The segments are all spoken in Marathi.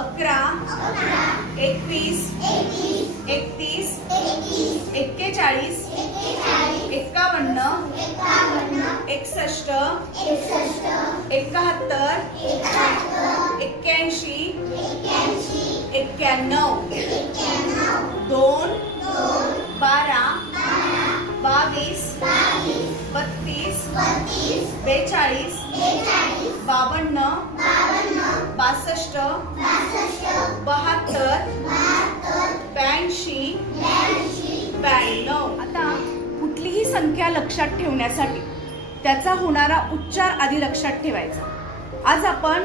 अकरा एकवीस एकतीस एक्केचाळीस एक्कावन्न एकसष्ट एकाहत्तर एक्क्याऐंशी एक्क्याण्णव दोन बारा बावीस बत्तीस बेचाळीस बावन्न बासष्ट बहात्तर ब्याऐंशी ब्याण्णव. आता कुठलीही संख्या लक्षात ठेवण्यासाठी त्याचा होणारा उच्चार आधी लक्षात ठेवायचा. आज आपण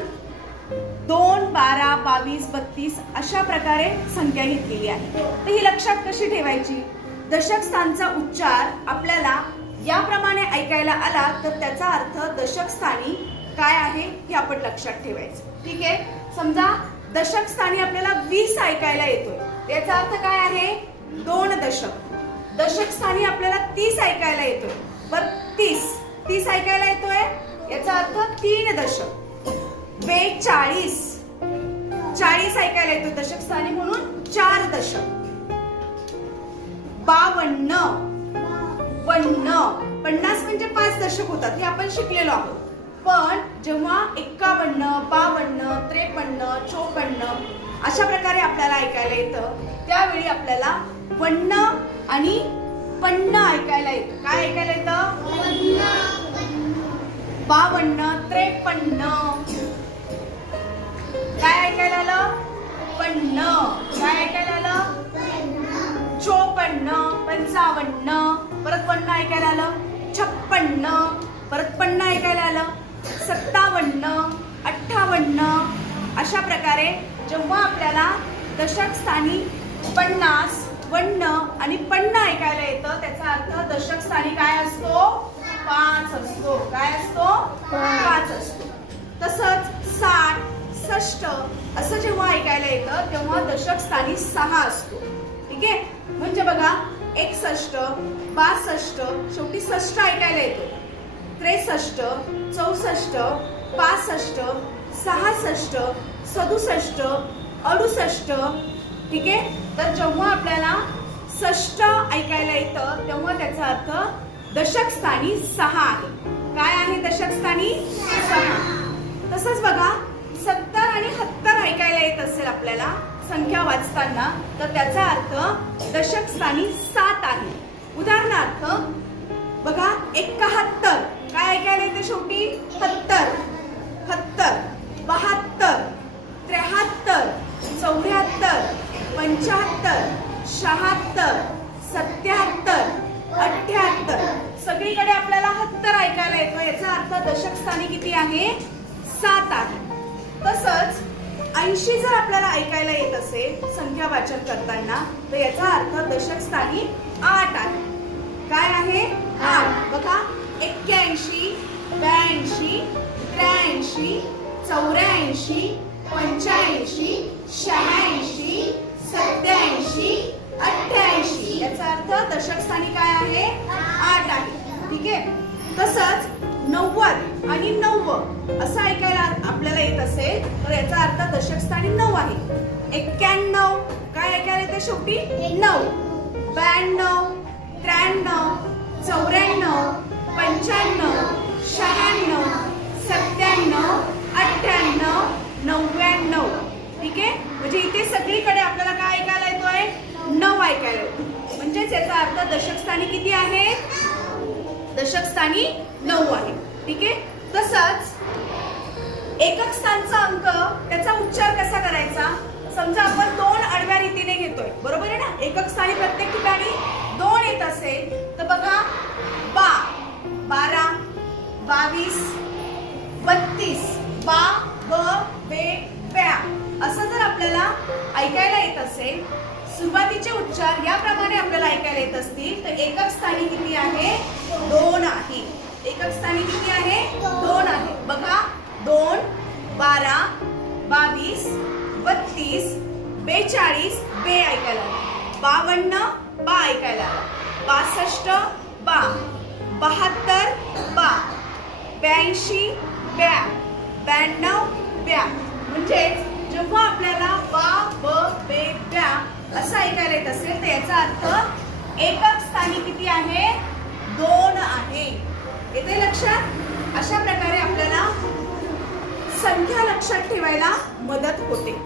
दोन बारा बावीस बत्तीस अशा प्रकारे संख्या घेतलेली आहे. तर ही लक्षात कशी ठेवायची? दशक स्थानचा उच्चार आपल्याला याप्रमाणे ऐकायला आला तर त्याचा अर्थ दशक स्थानी काय आहे हे आपण लक्षात ठेवायचं. ठीक आहे? समजा दशक स्थानी आपल्याला वीस ऐकायला येतोय. याचा अर्थ काय आहे? दोन दशक. दशक स्थानी आपल्याला तीस ऐकायला येतोय. बत्तीस तीस. तीस ऐकायला येतोय? याचा अर्थ तीन दशक. बेचाळीस चाळीस. ऐकायला येतो दशक स्थानी म्हणून चार दशक. बावन्न. पन्नास म्हणजे पाच दशक होतात हे आपण शिकलेलो आहोत. पण जेव्हा एक्कावन्न बावन्न त्रेपन्न चोपन्न अशा प्रकारे आपल्याला ऐकायला येतं त्यावेळी आपल्याला वन्न आणि पन्न ऐकायला येतं. काय ऐकायला येतं? बावन्न त्रेपन्न. काय ऐकायला आलं? पन्न. काय ऐकायला आलं? चोपन्न पंचावन्न. परत पन्न ऐकायला आलं? छप्पन्न. परत पन्न ऐकायला आलं? सत्तावन्न अठ्ठावन्न अशा प्रकारे जेव्हा आपल्याला दशक स्थानी पन्नास वन्न आणि पन्न ऐकायला येतं त्याचा अर्थ दशक स्थानी काय असतो? पाच असतो. काय असतो? पाच असतो. तसंच साठ षष्ट असं जेव्हा ऐकायला येतं तेव्हा दशक स्थानी सहा असतो. ठीक आहे? म्हणजे बघा एकसष्ट बासष्ट शेवटी षष्ट ऐकायला येतो. त्रेसष्ट चौसष्ट पासष्ट सहासष्ट सदुसष्ट अडुसष्ट. ठीक आहे? तर जेव्हा आपल्याला षष्ट ऐकायला येतं तेव्हा त्याचा अर्थ दशकस्थानी सहा आहे. काय आहे दशकस्थानी? सहा. तसंच बघा सत्तर आणि हत्तर ऐकायला येत असेल आपल्याला संख्या वाचताना तर त्याचा अर्थ दशकस्थानी सात आहे. उदाहरणार्थ बघा एकाहत्तर. काय ऐकायला येते शेवटी? सत्तर. हत्तर बहात्तर. त्र्याहत्तर. चौऱ्याहत्तर. पंच्याहत्तर. शहात्तर. सत्याहत्तर. अठ्याहत्तर. सगळीकडे आपल्याला हत्तर ऐकायला येतो. याचा अर्थ दशक स्थानी किती आहे? सात आहे. तसंच ऐंशी जर आपल्याला ऐकायला येत असेल संख्या वाचन करताना तर याचा अर्थ दशक स्थानी आठ आहे. काय आहे? आठ. बघा. एक्क्याऐंशी ब्याऐंशी त्र्याऐंशी चौऱ्याऐंशी पंच्याऐंशी शहाऐंशी सत्याऐंशी अठ्ठ्याऐंशी. याचा अर्थ दशक स्थानी काय आहे? आठ आहे. ठीक आहे? तसंच नव्वद आणि नव्वद असं ऐकायला आपल्याला येत असेल तर याचा अर्थ दशक स्थानी नऊ आहे. एक्क्याण्णव. काय ऐकायला येते शेवटी? नऊ. ब्याण्णव त्र्याण्णव चौऱ्याण्णव पंच्याण्णव शहाण्णव सत्त्याण्णव अठ्ठ्याण्णव नव्याण्णव. ठीक आहे? म्हणजे इथे सगळीकडे आपल्याला काय ऐकायला येतोय? नऊ ऐकायला येतो म्हणजेच याचा अर्थ दशकस्थानी किती आहे? दशकस्थानी नऊ आहे. ठीक आहे? तसंच एकक स्थानचा अंक त्याचा उच्चार कसा करायचा? बत्तीस बा ब बे प्या असं जर आपल्याला ऐकायला येत असेल सुरुवातीचे उच्चार याप्रमाणे आपल्याला ऐकायला येत असतील तर एकक स्थानी किती आहे? दोन आहे. एकक स्थानी किती आहे? दोन आहे. बघा दोन बारा बावीस बत्तीस बेचाळीस बे ऐकायला बावन्न बा ऐकायला बासष्ट बा. बहात्तर बा. ब्याऐंशी ब्या ब्याण्णव ब्या. म्हणजेच जेव्हा आपल्याला बा ब बे ब्या असं ऐकायला येत असेल तर याचा अर्थ एकक स्थानी किती आहे? दोन आहे. येते लक्षात? अशा प्रकारे आपल्याला संख्या लक्षात ठेवायला मदत होते.